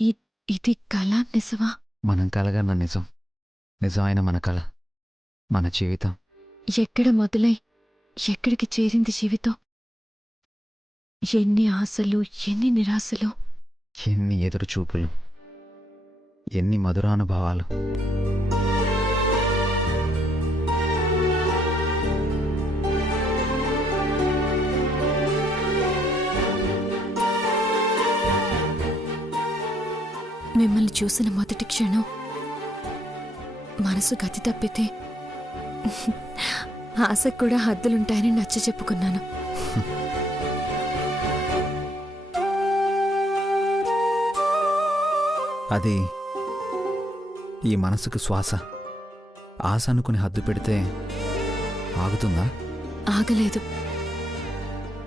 ఇ- ఇది కళ నిజమా? మనం కలగన్న నిజం, నిజమైన మన కళ, మన జీవితం. ఎక్కడ మొదలై ఎక్కడికి చేరింది జీవితం? ఎన్ని ఆశలు, ఎన్ని నిరాశలు. ఎన్ని ఎదురు చూపులు, ఎన్ని మధురానుభవాలు. మిమ్మల్ని చూసిన మొదటి క్షణం మనసు గతి తప్పితే ఆశకు కూడా హద్దులుంటాయని నచ్చ చెప్పుకున్నాను. అది ఈ మనసుకు శ్వాస. ఆశ అనుకుని హద్దు పెడితే ఆగుతుందా? ఆగలేదు.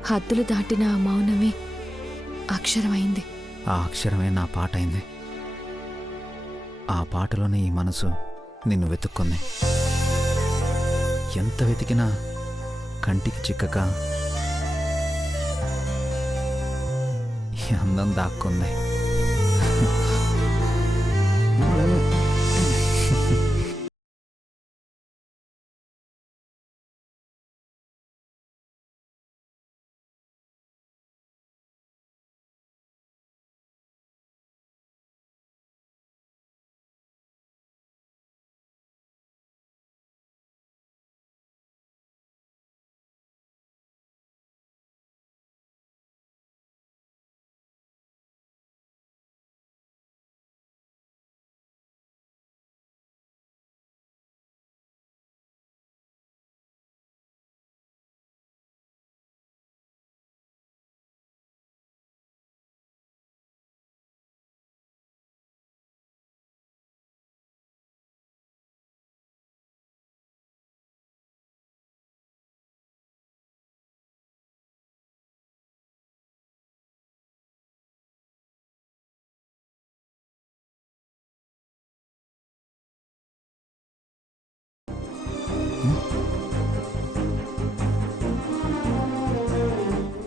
హద్దులు దాటిన ఆ మౌనమే అక్షరమైంది. ఆ అక్షరమే నా పాట అయింది. ఆ పాటలోనే ఈ మనసు నిన్ను వెతుక్కుంది. ఎంత వెతికినా కంటికి చిక్కక ఈ అందం దాక్కుంది.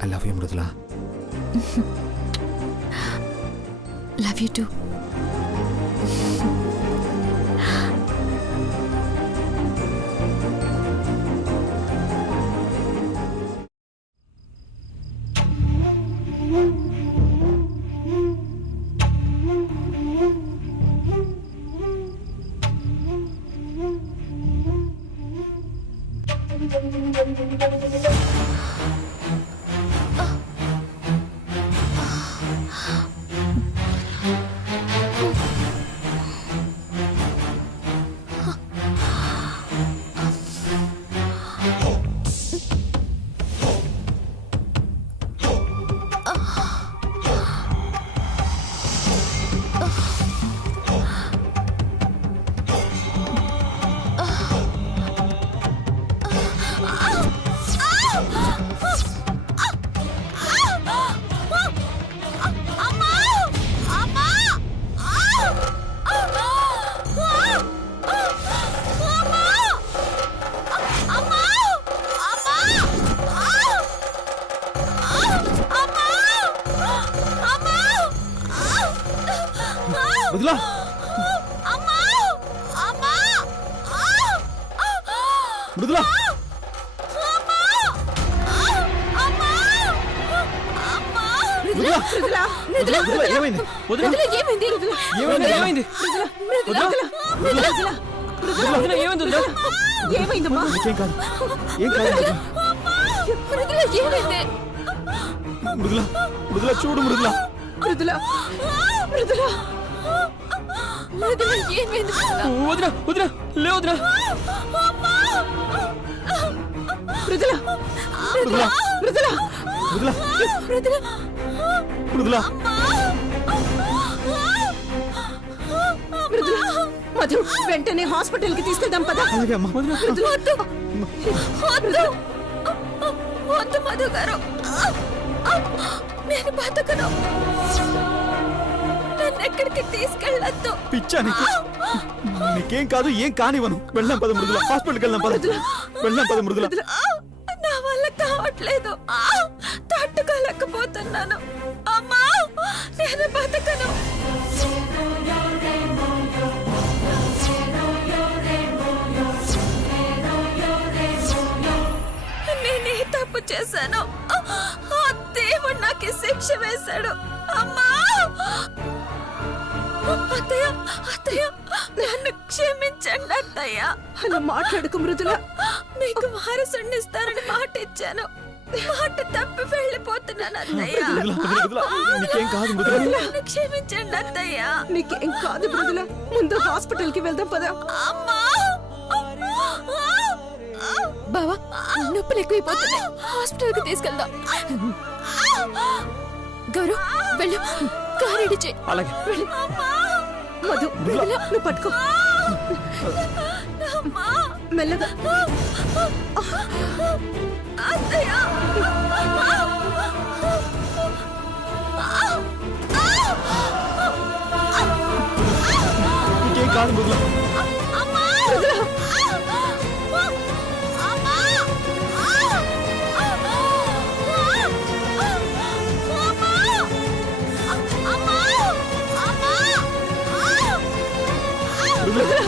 I love you, Mrudula. Love you too. Mrudula, Mrudula, ఏమైంది? ఏమైందమ్మా? ఏం కాదు, ఏం కాదు. మృదుల, మృదుల చూడు. మృదుల, మృదుల, మృదుల, మృదుల ఏమైంది? వదినా, వదినా, లే వదినా. మృదుల, మృదుల, మృదుల, మృదుల, మృదుల, మృదుల. మృదుల, మధు వెంటనే హాస్పిటల్ కి తీసుకెళ్దాం పద. అలాగే అమ్మా. మృదుల, వద్దు, వద్దు, వద్దు మధు గారు, నేను బతకను. నన్ను ఎక్కడికి తీసుకెళ్ళొద్దు. పిచ్చా నీకు? నీకేం కాదు, ఏం కానివ్వను. వెళ్దాం పద మృదుల, హాస్పిటల్కి వెళ్దాం పద. వెళ్దాం పద మృదుల. నా వల్ల కావట్లేదు, తట్టుకోలేకపోతున్నాను. అమ్మా, నేను బతకను. నేనే తప్పు చేశాను. ఆ దేవుడు నాకు శిక్ష వేశాడు. అమ్మా, అత్తయ్య, అత్తయ్య, నన్ను క్షమించండి అత్తయ్య. అలా మాట్లాడుకు మృదుల. మీకు వారసుని ఇస్తారని మాట ఇచ్చాను. మాట తప్పి వెళ్ళిపోతున్నాను అత్తయ్య. నీకేం కాదు మృదుల. నన్ను క్షమించండి అత్తయ్య. నీకేం కాదు మృదుల. ముందు హాస్పిటల్ కి వెళ్దాం పదా. అమ్మా, బావా నొప్పులు ఎక్కువైపోతున్నాయి, హాస్పిటల్ కి తీసుకెళ్దాం. గౌరవ్ వెళ్ళు, కార్ రెడీ చేయి. అలాగే. మధు నువ్వు పట్టుకో అమ్మా, మెల్లగా. అత్తయ్య. నీకేం కాదు మృదుల. మధు గారు, మృదుల.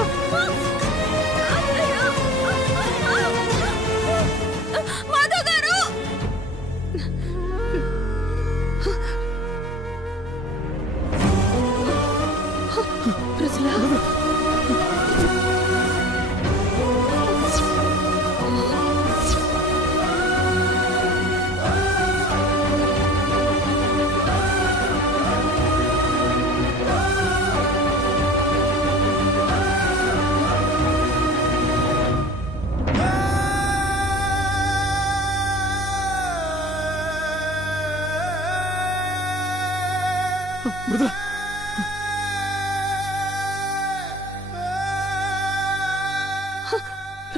మృదుల.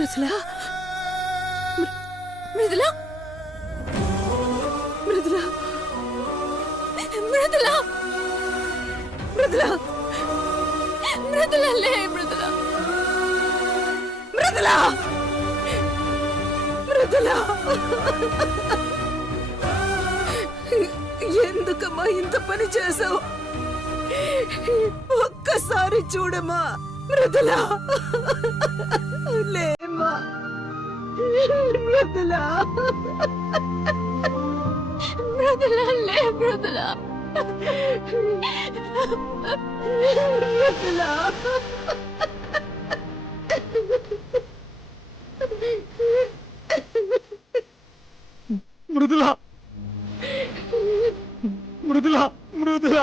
మృదుల. మృదుల, మృదుల. మృదుల, మృదుల. మృదుల లే, మృదుల. మృదుల. మృదుల. ఎందుకమ్మా ఇంత పని చేసావు? ఒక్కసారి చూడమ్మా మృదుల. లేమ్మా మృదుల. మృదుల లే, మృదుల. మృదుల. మృదుల. మృదుల. మృదుల.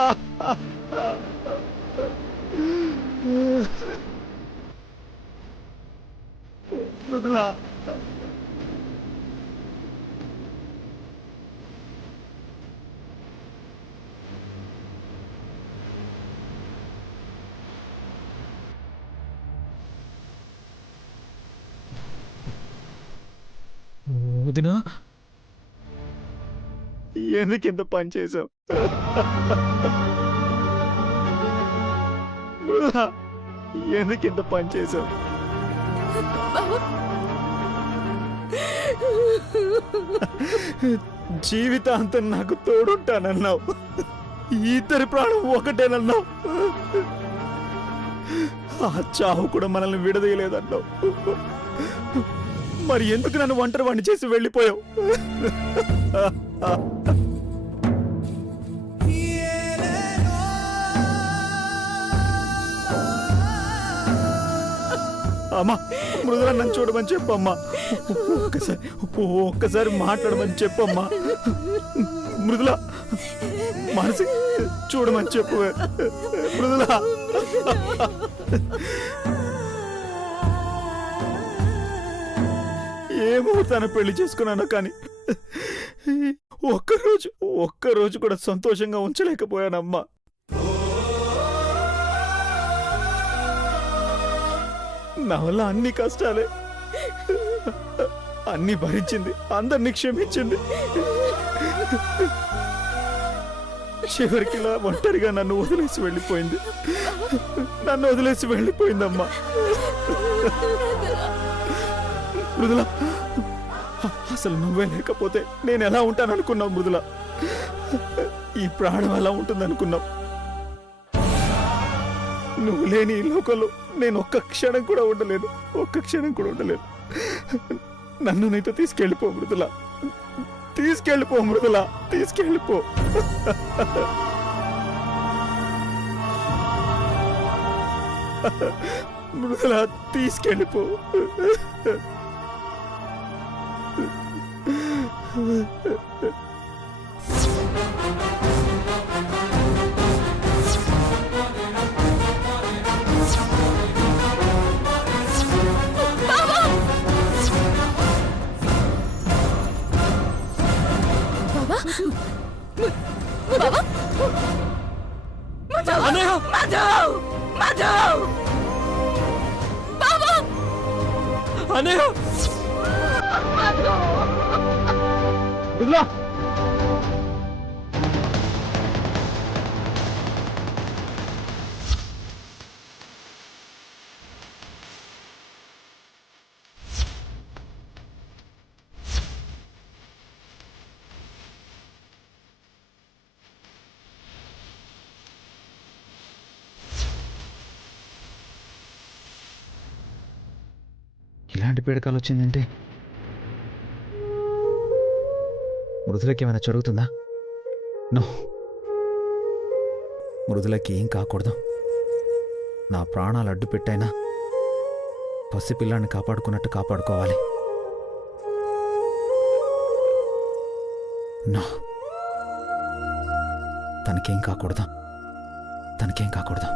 మృదుల. వదినా, ఎందుకు ఇంత పని చేసావు? ఎందుకు ఇంత పని చేసావు? జీవితాంతం నాకు తోడుంటానన్నావు, ఇద్దరి ప్రాణం ఒకటేనన్నావు. ఆ చావు కూడా మనల్ని విడదీయలేదన్నావు. మరి ఎందుకు నన్ను ఒంటరి వాణ్ణి చేసి వెళ్ళిపోయావు? అమ్మా, మృదుల నన్ను చూడమని చెప్పమ్మా. ఒక్కసారి మాట్లాడమని చెప్పమ్మా. మృదుల, మనసు చూడమని చెప్పు మృదుల. ఏమో తన పెళ్లి చేసుకున్నాను, కానీ ఒక్కరోజు కూడా సంతోషంగా ఉంచలేకపోయానమ్మా. నా వల్ల అన్ని కష్టాలే, అన్ని భరించింది, అందరినీ క్షమించింది. చివరికి ఇలా ఒంటరిగా నన్ను వదిలేసి వెళ్ళిపోయిందమ్మా. మృదుల, అసలు నువ్వే లేకపోతే నేను ఎలా ఉంటాననుకున్నావు మృదుల? ఈ ప్రాణం ఎలా ఉంటుందనుకున్నావు? నువ్వు లేని ఈ లోకంలో నేను ఒక్క క్షణం కూడా ఉండలేను, ఒక్క క్షణం కూడా ఉండలేను. నన్ను నీతో తీసుకెళ్ళిపో మృదుల, తీసుకెళ్ళిపో మృదుల, తీసుకెళ్ళిపో. మృదుల తీసుకెళ్ళిపో. ఇలాంటి పీడకాలు వచ్చిందంటే మృదులకి ఏమైనా జరుగుతుందా? నో, మృదులకి ఏం కాకూడదు. నా ప్రాణాలు అడ్డు పెట్టైనా పసిపిల్లాన్ని కాపాడుకున్నట్టు కాపాడుకోవాలి. నో, తనకేం కాకూడదు, తనకేం కాకూడదు.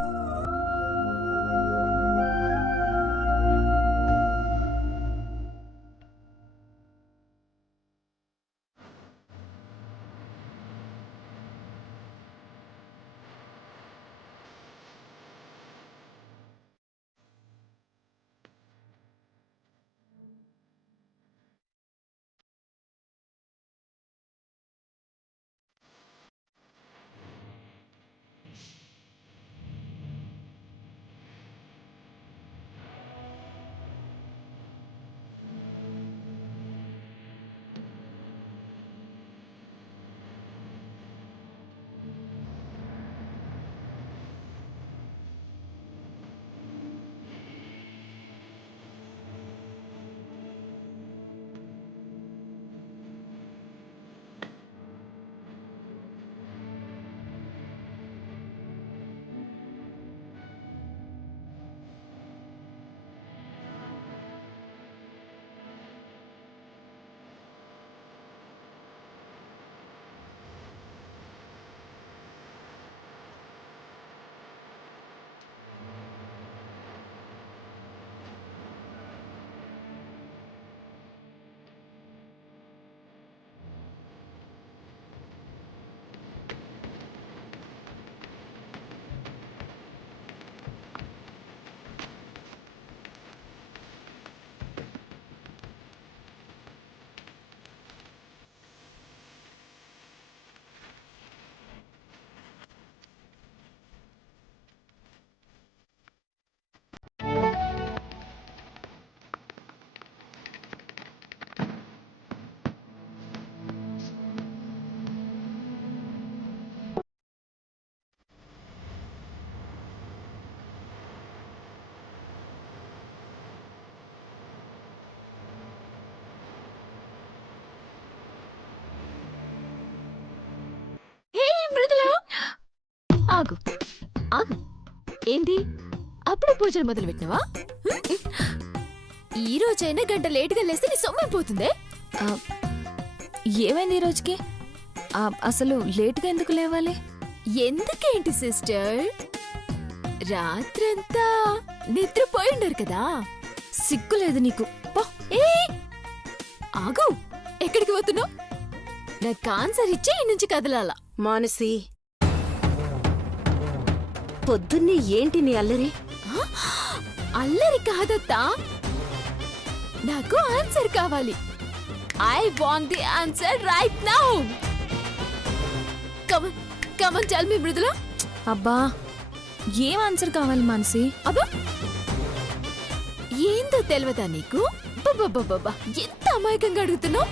ఆగు ఆగు, ఏంటి అప్పుడు పూజలు మొదలు పెట్టినవా? ఈ రోజైనా గంట లేటుగా లేస్తే నీ సొమ్మైపోతుందే. ఏమైంది ఈ రోజుకి? అసలు లేటుగా ఎందుకు లేవాలి? ఎందుకేంటి సిస్టర్, రాత్రంతా నిద్రపోయిండరు కదా. సిగ్గులేదు నీకు? ఏ ఆగు, ఎక్కడికి పోతున్నావు? నాకు ఆన్సర్ ఇచ్చి ఈ నుంచి కదలాలా. మానసి, పొద్దున్నే ఏంటి నీ అల్లరి? అల్లరి కాదత్తా, నాకు ఆన్సర్ కావాలి. I want the answer right now. Come on tell me Mrudula. అబ్బా, ఏం ఆన్సర్ కావాలి మానసి? అబ్బా, ఏందో తెలియదా నీకు? అబ్బబ్బబ్బబ్బా, ఎంత అమాయకంగా అడుగుతున్నావు.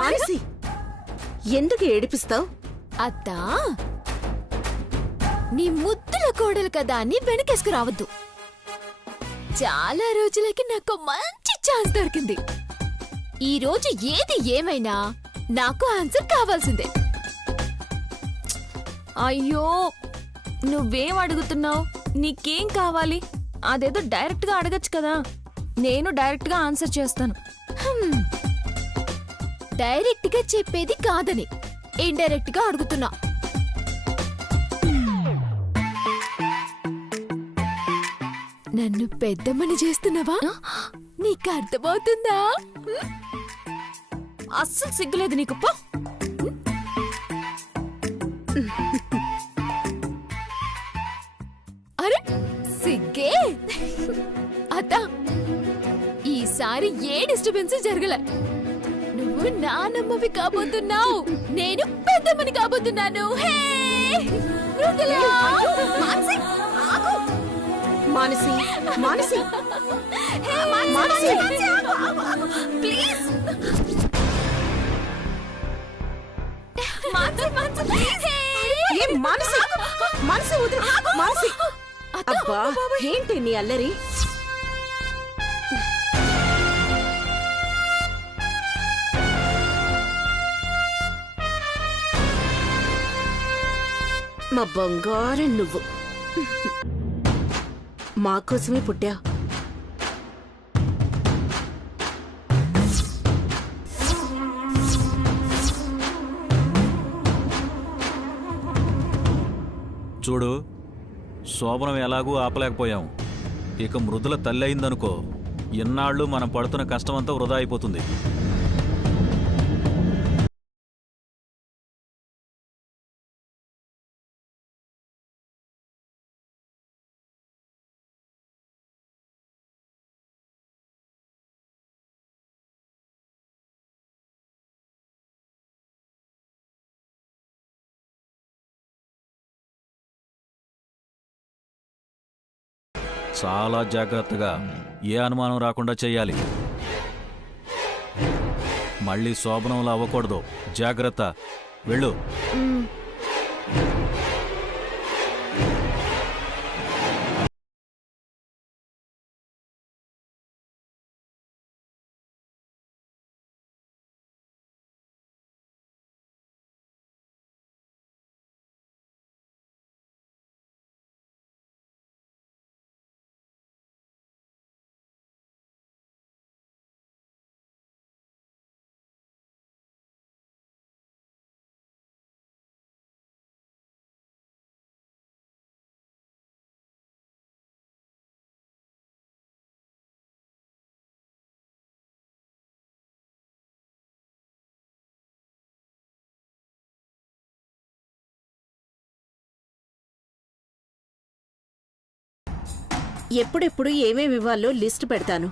మానసి ఎందుకు ఏడిపిస్తావు? అత్తా, నీ ముద్దుల కోడలు కదా అని వెనకేసుకు రావద్దు. చాలా రోజులకి నాకు మంచి ఛాన్స్ దొరికింది. ఈ రోజు ఏది ఏమైనా నాకు ఆన్సర్ కావాల్సిందే. అయ్యో, నువ్వేం అడుగుతున్నావు? నీకేం కావాలి? అదేదో డైరెక్ట్ గా అడగచ్చు కదా. నేను డైరెక్ట్ గా ఆన్సర్ చేస్తాను. డైరెక్ట్ గా చెప్పేది కాదని ఇండైరెక్ట్ గా అడుగుతున్నా. నన్ను పెద్దమ్మని చేస్తున్నావా? నీకు అర్థమవుతుందా? అస్సలు సిగ్గులేదు నీకు. పో. అరే సిగ్గే. అత్త, ఈసారి ఏ డిస్టర్బెన్స్ జరగలే. నువ్వు నానమ్మవి కాబోతున్నావు, నేను పెద్దమ్మని కాబోతున్నాను. హే మృదులా! మానసి మానసి హే, మానసి! ప్లీజ్. మాన్సి, మాన్సి, ప్లీజ్. హే! ఏం మానసి? మానసి వదిలు. మానసి! అబ్బా, ఏంటి నీ అల్లరి? మా బంగారం నువ్వు. మా కోసమే పుట్టా. చూడు, శోభనం ఎలాగూ ఆపలేకపోయాం. ఇక మృదుల తల్లి అయిందనుకో, ఇన్నాళ్ళు మనం పడుతున్న కష్టమంతా వృధా అయిపోతుంది. చాలా జాగ్రత్తగా, ఏ అనుమానం రాకుండా చెయ్యాలి. మళ్ళీ శోభనంలో అవ్వకూడదు. జాగ్రత్త. వెళ్ళు. ఎప్పుడెప్పుడు ఏమేమి ఇవ్వాలో లిస్ట్ పెడతాను.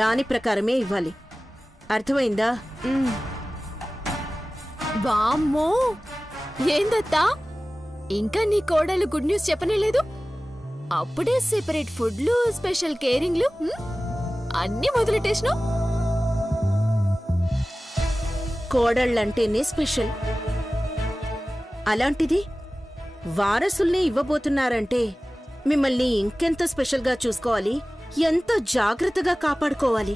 దాని ప్రకారమే ఇవ్వాలి. అర్థమైందా? వామ్మో, ఏందత్తా, ఇంకా నీ కోడలు గుడ్ న్యూస్ చెప్పనే లేదు? అప్పుడే సెపరేట్ ఫుడ్లు, స్పెషల్ కేరింగ్లు అన్నీ మొదలెట్టేసినావు. కోడళ్ళంటేనే స్పెషల్. అలాంటిది వారసుల్ని ఇవ్వబోతున్నారంటే మిమ్మల్ని ఇంకెంత స్పెషల్గా చూసుకోవాలి, ఎంత జాగ్రత్తగా కాపాడుకోవాలి.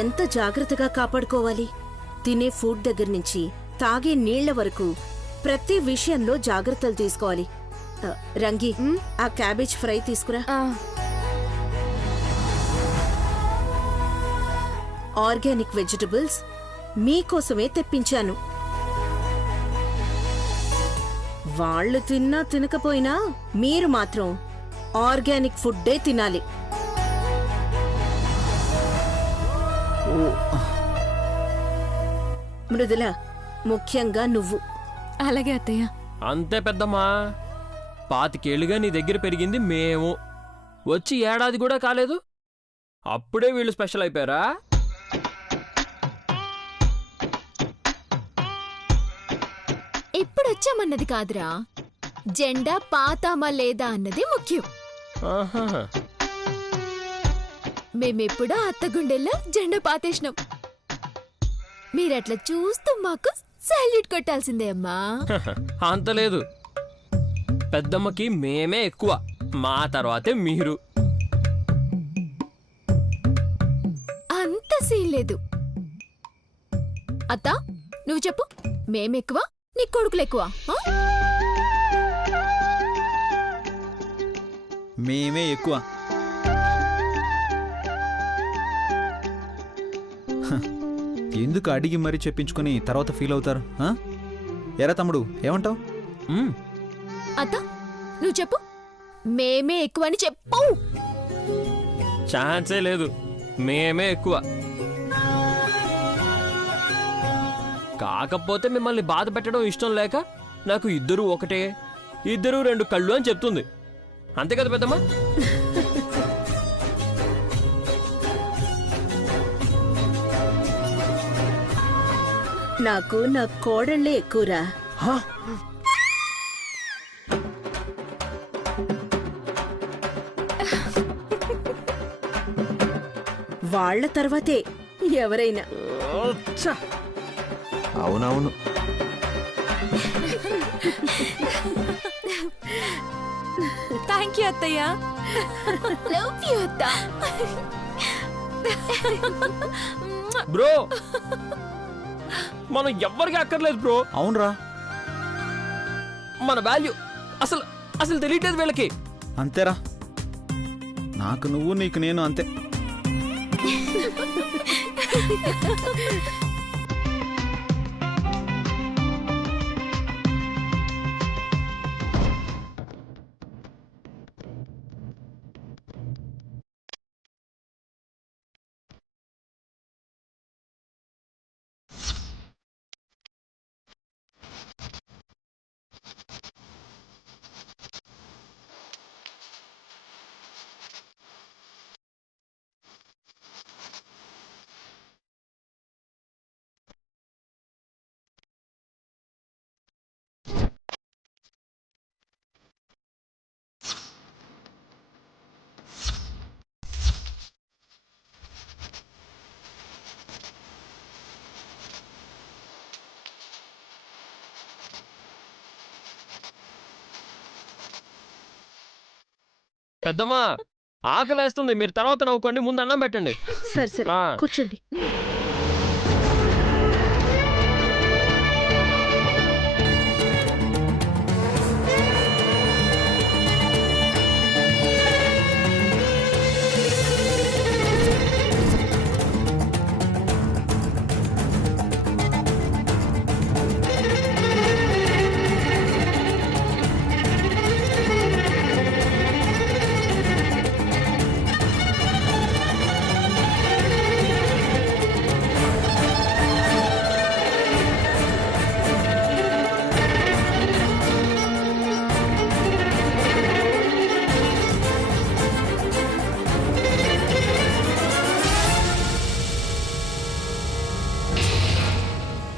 ఎంత జాగ్రత్తగా కాపాడుకోవాలి. తినే ఫుడ్ దగ్గర నుంచి తాగే నీళ్ల వరకు ప్రతి విషయంలో జాగ్రత్తలు తీసుకోవాలి. రంగి, ఆ క్యాబేజ్ ఫ్రై తీసుకురా. ఆర్గానిక్ వెజిటబుల్స్ మీకోసమే తెప్పించాను. వాళ్ళు తిన్నా తినకపోయినా మీరు మాత్రం ఆర్గానిక్ ఫుడ్డే తినాలి. మృదుల, ముఖ్యంగా నువ్వు. అలాగే అత్తయ్య. అంతే పెద్దమ్మా. 25 ఏళ్లుగా నీ దగ్గర పెరిగింది మేము. వచ్చి ఏడాది కూడా కాలేదు, అప్పుడే వీళ్ళు స్పెషల్ అయిపోయారా? ఇప్పుడు ఎప్పుడొచ్చామన్నది కాదురా, జెండా పాతామా లేదా అన్నది ముఖ్యం. ఆహా. మేమెప్పుడో అత్తగుండెల్లో జెండా పాతేసినాం. మీరట్లా చూస్తూ మాకు సాల్యూట్ కొట్టాల్సిందే అమ్మా. అంత లేదు, పెద్దమ్మకి మేమే ఎక్కువ, మా తర్వాతే మీరు. అంత సీన్ లేదు. అత్త నువ్వు చెప్పు, మేమెక్కువ నీ కొడుకులు ఎక్కువ? మేమే ఎక్కువ. ఎందుకు అడిగి మరీ చెప్పించుకొని తర్వాత ఫీల్ అవుతారు? ఎరా తమ్ముడు, ఏమంటావు? అత్త నువ్వు చెప్పు, మేమే ఎక్కువ అని చెప్పు. ఛాన్సే లేదు, మేమే ఎక్కువ. కాకపోతే మిమ్మల్ని బాధ పెట్టడం ఇష్టం లేక నాకు ఇద్దరు ఒకటే, ఇద్దరు రెండు కళ్ళు అని చెప్తుంది. అంతే కదా పెద్దమ్మా? నాకు నా కోడళ్లే ఎక్కువరా. వాళ్ళ తర్వాతే ఎవరైనా. అవునవును. థ్యాంక్ యూ అత్తయ్య. లవ్ యూ అత్త. బ్రో మనం ఎవ్వరికి అక్కర్లేదు బ్రో. అవునరా, మన వాల్యూ అసలు అసలు తెలియట్లేదు వీళ్ళకి. అంతేరా, నాకు నువ్వు నీకు నేను అంతే. పెద్దమ్మా ఆకలేస్తుంది, మీరు తర్వాత నవ్వుకోండి, ముందు అన్నం పెట్టండి. సరే సరే ఆ. కూర్చోండి.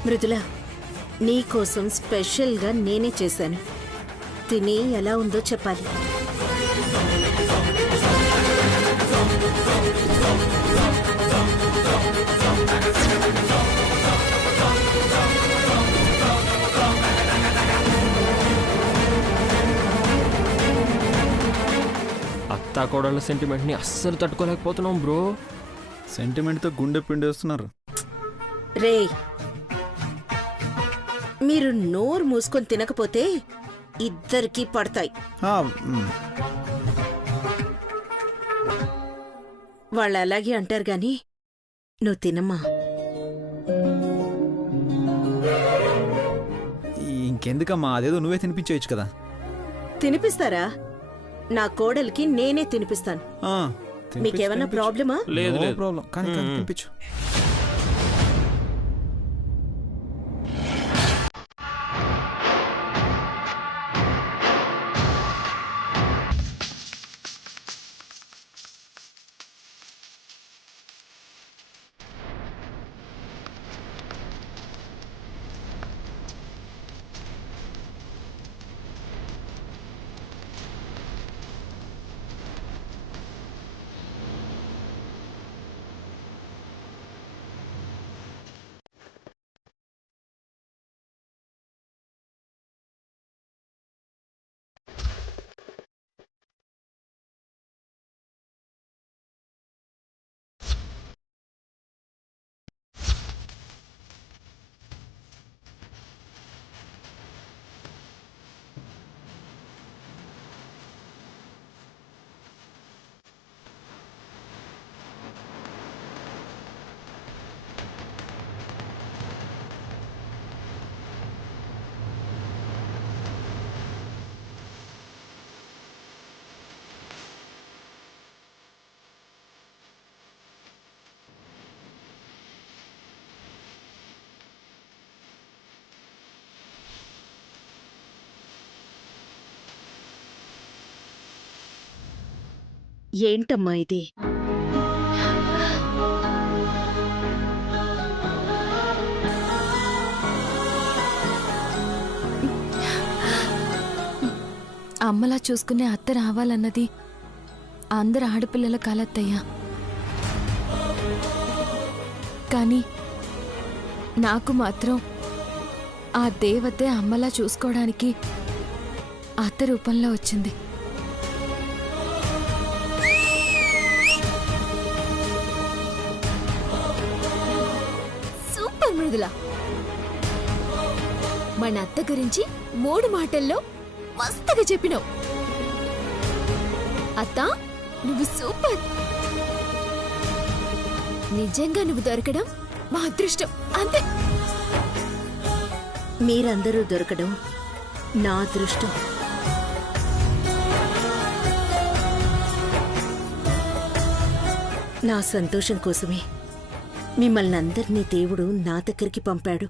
మృదుల, నీకోసం స్పెషల్గా నేనే చేశాను. తిని ఎలా ఉందో చెప్పాలి. అత్తా కోడళ్ళ సెంటిమెంట్ని అస్సలు తట్టుకోలేకపోతున్నాం బ్రో. సెంటిమెంట్తో గుండె పిండేస్తున్నారు. రే, మీరు నోరు మూసుకొని తినకపోతే ఇద్దరికీ పడతాయి. వాళ్ళు అలాగే అంటారు గాని నువ్వు తినమ్మా. ఇంకెందుకమ్మా, అదేదో నువ్వే తినిపించేయచ్చు కదా. తినిపిస్తారా? నా కోడలికి నేనే తినిపిస్తాను. మీకేమన్నా ప్రాబ్లమా? లేదు లేదు ప్రాబ్లం, కానీ తినిపించు. ఏంటమ్మా ఇది? అమ్మలా చూసుకునే అత్త రావాలన్నది అందరు ఆడపిల్లల కలత్తయ్యా. కానీ నాకు మాత్రం ఆ దేవతే అమ్మలా చూసుకోవడానికి అత్త రూపంలో వచ్చింది. సూపర్ మృదుల, మన అత్త గురించి 3 మాటల్లో మస్తుగా చెప్పినావు. అత్త, నువ్వు సూపర్. నిజంగా నువ్వు దొరకడం మా అదృష్టం, అంతే. మీరందరూ దొరకడం నా అదృష్టం. నా సంతోషం కోసమే మిమ్మల్ని అందరినీ దేవుడు నా దగ్గరికి పంపాడు.